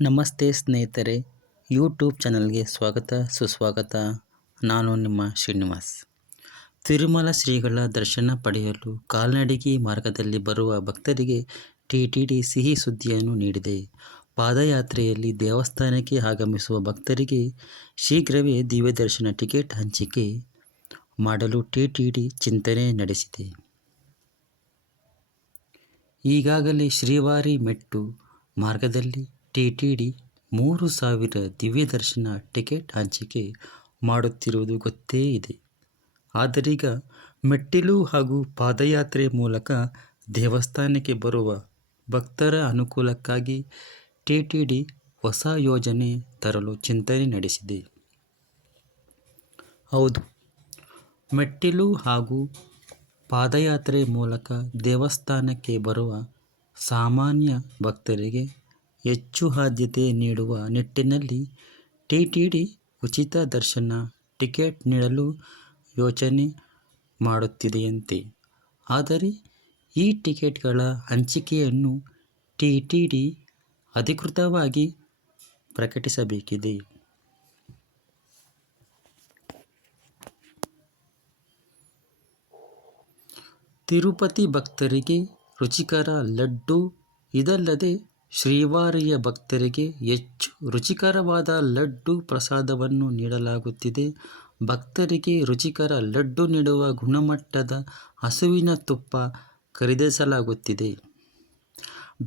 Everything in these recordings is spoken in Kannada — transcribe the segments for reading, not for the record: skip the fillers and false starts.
ನಮಸ್ತೆ ಸ್ನೇಹಿತರೆ, ಯೂಟ್ಯೂಬ್ ಚಾನಲ್ಗೆ ಸ್ವಾಗತ ಸುಸ್ವಾಗತ. ನಾನು ನಿಮ್ಮ ಶ್ರೀನಿವಾಸ್. ತಿರುಮಲ ಶ್ರೀಗಳ ದರ್ಶನ ಪಡೆಯಲು ಕಾಲ್ನಡಿಗೆ ಮಾರ್ಗದಲ್ಲಿ ಬರುವ ಭಕ್ತರಿಗೆ ಟಿಟಿಡಿ ಸಿಹಿ ಸುದ್ದಿಯನ್ನು ನೀಡಿದೆ. ಪಾದಯಾತ್ರೆಯಲ್ಲಿ ದೇವಸ್ಥಾನಕ್ಕೆ ಆಗಮಿಸುವ ಭಕ್ತರಿಗೆ ಶೀಘ್ರವೇ ದಿವ್ಯ ದರ್ಶನ ಟಿಕೆಟ್ ಹಂಚಿಕೆ ಮಾಡಲು ಟಿಟಿಡಿ ಚಿಂತನೆ ನಡೆಸಿದೆ. ಈಗಾಗಲೇ ಶ್ರೀವಾರಿ ಮೆಟ್ಟು ಮಾರ್ಗದಲ್ಲಿ ಟಿಟಿಡಿ 3,000 ದಿವ್ಯ ದರ್ಶನ ಟಿಕೆಟ್ ಹಂಚಿಕೆ ಮಾಡುತ್ತಿರುವುದು ಗೊತ್ತೇ ಇದೆ. ಆದರೀಗ ಮೆಟ್ಟಿಲು ಹಾಗೂ ಪಾದಯಾತ್ರೆ ಮೂಲಕ ದೇವಸ್ಥಾನಕ್ಕೆ ಬರುವ ಭಕ್ತರ ಅನುಕೂಲಕ್ಕಾಗಿ ಟಿಟಿಡಿ ಹೊಸ ಯೋಜನೆ ತರಲು ಚಿಂತನೆ ನಡೆಸಿದೆ. ಹೌದು, ಮೆಟ್ಟಿಲು ಹಾಗೂ ಪಾದಯಾತ್ರೆ ಮೂಲಕ ದೇವಸ್ಥಾನಕ್ಕೆ ಬರುವ ಸಾಮಾನ್ಯ ಭಕ್ತರಿಗೆ ಹೆಚ್ಚು ಆದ್ಯತೆ ನೀಡುವ ನಿಟ್ಟಿನಲ್ಲಿ ಟಿಟಿಡಿ ಉಚಿತ ದರ್ಶನ ಟಿಕೆಟ್ ನೀಡಲು ಯೋಚನೆ ಮಾಡುತ್ತಿದೆಯಂತೆ. ಆದರೆ ಈ ಟಿಕೆಟ್ಗಳ ಹಂಚಿಕೆಯನ್ನು ಟಿಟಿಡಿ ಅಧಿಕೃತವಾಗಿ ಪ್ರಕಟಿಸಬೇಕಿದೆ. ತಿರುಪತಿ ಭಕ್ತರಿಗೆ ರುಚಿಕರ ಲಡ್ಡು. ಇದಲ್ಲದೆ ಶ್ರೀವಾರಿಯ ಭಕ್ತರಿಗೆ ಹೆಚ್ಚು ರುಚಿಕರವಾದ ಲಡ್ಡು ಪ್ರಸಾದವನ್ನು ನೀಡಲಾಗುತ್ತಿದೆ. ಭಕ್ತರಿಗೆ ರುಚಿಕರ ಲಡ್ಡು ನೀಡುವ ಗುಣಮಟ್ಟದ ಹಸುವಿನ ತುಪ್ಪ ಖರೀದಿಸಲಾಗುತ್ತಿದೆ.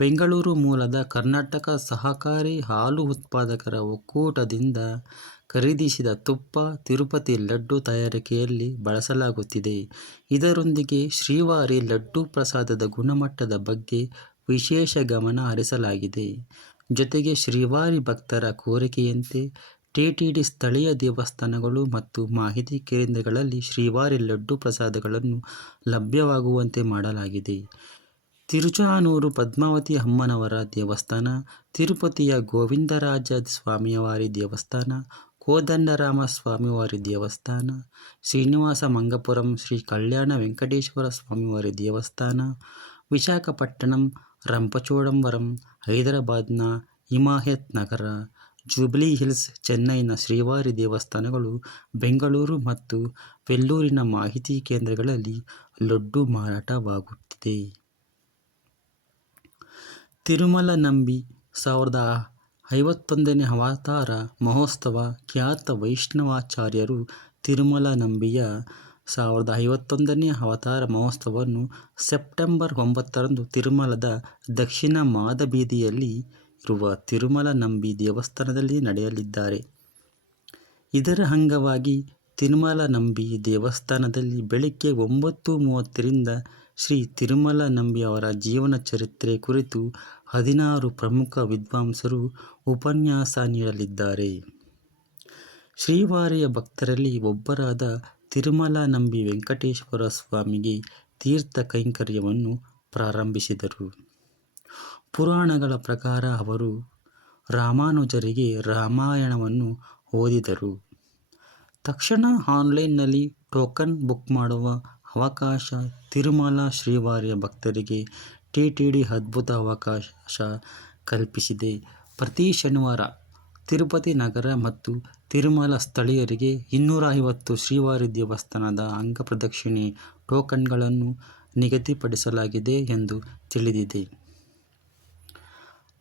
ಬೆಂಗಳೂರು ಮೂಲದ ಕರ್ನಾಟಕ ಸಹಕಾರಿ ಹಾಲು ಉತ್ಪಾದಕರ ಒಕ್ಕೂಟದಿಂದ ಖರೀದಿಸಿದ ತುಪ್ಪ ತಿರುಪತಿ ಲಡ್ಡು ತಯಾರಿಕೆಯಲ್ಲಿ ಬಳಸಲಾಗುತ್ತಿದೆ. ಇದರೊಂದಿಗೆ ಶ್ರೀವಾರಿ ಲಡ್ಡು ಪ್ರಸಾದದ ಗುಣಮಟ್ಟದ ಬಗ್ಗೆ ವಿಶೇಷ ಗಮನ ಹರಿಸಲಾಗಿದೆ. ಜೊತೆಗೆ ಶ್ರೀವಾರಿ ಭಕ್ತರ ಕೋರಿಕೆಯಂತೆ ಟಿಟಿಡಿ ಸ್ಥಳೀಯ ದೇವಸ್ಥಾನಗಳು ಮತ್ತು ಮಾಹಿತಿ ಕೇಂದ್ರಗಳಲ್ಲಿ ಶ್ರೀವಾರಿ ಲಡ್ಡು ಪ್ರಸಾದಗಳನ್ನು ಲಭ್ಯವಾಗುವಂತೆ ಮಾಡಲಾಗಿದೆ. ತಿರುಚಾನೂರು ಪದ್ಮಾವತಿ ಅಮ್ಮನವರ ದೇವಸ್ಥಾನ, ತಿರುಪತಿಯ ಗೋವಿಂದರಾಜ ಸ್ವಾಮಿವಾರಿ ದೇವಸ್ಥಾನ, ಕೋದಂಡರಾಮ ಸ್ವಾಮಿವಾರಿ ದೇವಸ್ಥಾನ, ಶ್ರೀನಿವಾಸ ಮಂಗಾಪುರಂ ಶ್ರೀ ಕಲ್ಯಾಣ ವೆಂಕಟೇಶ್ವರ ಸ್ವಾಮಿವಾರಿ ದೇವಸ್ಥಾನ, ವಿಶಾಖಪಟ್ಟಣಂ, ರಂಪಚೋಡವರಂ, ಹೈದರಾಬಾದ್ನ ಹಿಮಾಯತ್ ನಗರ, ಜೂಬಿಲಿ ಹಿಲ್ಸ್, ಚೆನ್ನೈನ ಶ್ರೀವಾರಿ ದೇವಸ್ಥಾನಗಳು, ಬೆಂಗಳೂರು ಮತ್ತು ವೆಲ್ಲೂರಿನ ಮಾಹಿತಿ ಕೇಂದ್ರಗಳಲ್ಲಿ ಲಡ್ಡು ಮಾರಾಟವಾಗುತ್ತಿದೆ. ತಿರುಮಲ ನಂಬಿ 1051ನೇ ಅವತಾರ ಮಹೋತ್ಸವ. ಖ್ಯಾತ ವೈಷ್ಣವಾಚಾರ್ಯರು ತಿರುಮಲ ನಂಬಿಯ 1051ನೇ ಅವತಾರ ಮಹೋತ್ಸವವನ್ನು ಸೆಪ್ಟೆಂಬರ್ 9ರಂದು ತಿರುಮಲದ ದಕ್ಷಿಣ ಮಾದಬೀದಿಯಲ್ಲಿ ಇರುವ ತಿರುಮಲ ನಂಬಿ ದೇವಸ್ಥಾನದಲ್ಲಿ ನಡೆಯಲಿದ್ದಾರೆ. ಇದರ ಅಂಗವಾಗಿ ತಿರುಮಲ ನಂಬಿ ದೇವಸ್ಥಾನದಲ್ಲಿ ಬೆಳಗ್ಗೆ 9:30ರಿಂದ ಶ್ರೀ ತಿರುಮಲ ನಂಬಿ ಅವರ ಜೀವನ ಚರಿತ್ರೆ ಕುರಿತು 16 ಪ್ರಮುಖ ವಿದ್ವಾಂಸರು ಉಪನ್ಯಾಸ ನೀಡಲಿದ್ದಾರೆ. ಶ್ರೀವಾರಿಯ ಭಕ್ತರಲ್ಲಿ ಒಬ್ಬರಾದ ತಿರುಮಲ ನಂಬಿ ವೆಂಕಟೇಶ್ವರ ಸ್ವಾಮಿಗೆ ತೀರ್ಥ ಕೈಂಕರ್ಯವನ್ನು ಪ್ರಾರಂಭಿಸಿದರು. ಪುರಾಣಗಳ ಪ್ರಕಾರ ಅವರು ರಾಮಾನುಜರಿಗೆ ರಾಮಾಯಣವನ್ನು ಓದಿದರು. ತಕ್ಷಣ ಆನ್ಲೈನ್ನಲ್ಲಿ ಟೋಕನ್ ಬುಕ್ ಮಾಡುವ ಅವಕಾಶ. ತಿರುಮಲ ಶ್ರೀವಾರಿಯ ಭಕ್ತರಿಗೆ ಟಿಟಿಡಿ ಅದ್ಭುತ ಅವಕಾಶ ಕಲ್ಪಿಸಿದೆ. ಪ್ರತಿ ಶನಿವಾರ ತಿರುಪತಿ ನಗರ ಮತ್ತು ತಿರುಮಲ ಸ್ಥಳೀಯರಿಗೆ 250 ಶ್ರೀವಾರಿ ದೇವಸ್ಥಾನದ ಅಂಗಪ್ರದಕ್ಷಿಣೆ ಟೋಕನ್ಗಳನ್ನು ನಿಗದಿಪಡಿಸಲಾಗಿದೆ ಎಂದು ತಿಳಿದಿದೆ.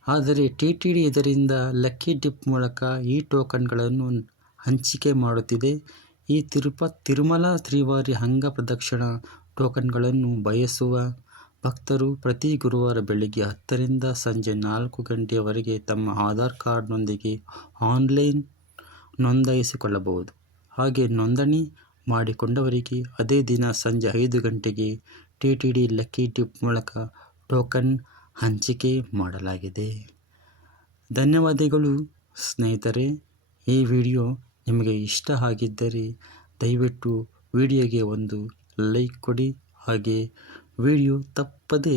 ಆದರೆ ಟಿಟಿಡಿ ಇದರಿಂದ ಲಕ್ಕಿ ಡಿಪ್ ಮೂಲಕ ಈ ಟೋಕನ್ಗಳನ್ನು ಹಂಚಿಕೆ ಮಾಡುತ್ತಿದೆ. ಈ ತಿರುಮಲ ಶ್ರೀವಾರಿ ಅಂಗ ಪ್ರದಕ್ಷಿಣಾ ಟೋಕನ್ಗಳನ್ನು ಬಯಸುವ ಭಕ್ತರು ಪ್ರತಿ ಗುರುವಾರ ಬೆಳಗ್ಗೆ 10ರಿಂದ ಸಂಜೆ 4 ಗಂಟೆಯವರೆಗೆ ತಮ್ಮ ಆಧಾರ್ ಕಾರ್ಡ್ನೊಂದಿಗೆ ಆನ್ಲೈನ್ ನೋಂದಾಯಿಸಿಕೊಳ್ಳಬಹುದು. ಹಾಗೆ ನೋಂದಣಿ ಮಾಡಿಕೊಂಡವರಿಗೆ ಅದೇ ದಿನ ಸಂಜೆ 5 ಗಂಟೆಗೆ ಟಿಟಿಡಿ ಲಕ್ಕಿ ಡಿಪ್ ಮೂಲಕ ಟೋಕನ್ ಹಂಚಿಕೆ ಮಾಡಲಾಗಿದೆ. ಧನ್ಯವಾದಗಳು ಸ್ನೇಹಿತರೆ. ಈ ವಿಡಿಯೋ ನಿಮಗೆ ಇಷ್ಟ ಆಗಿದ್ದರೆ ದಯವಿಟ್ಟು ವಿಡಿಯೋಗೆ ಒಂದು ಲೈಕ್ ಕೊಡಿ. ಹಾಗೆ ವಿಡಿಯೋ ತಪ್ಪದೇ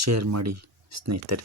ಶೇರ್ ಮಾಡಿ ಸ್ನೇಹಿತರೆ.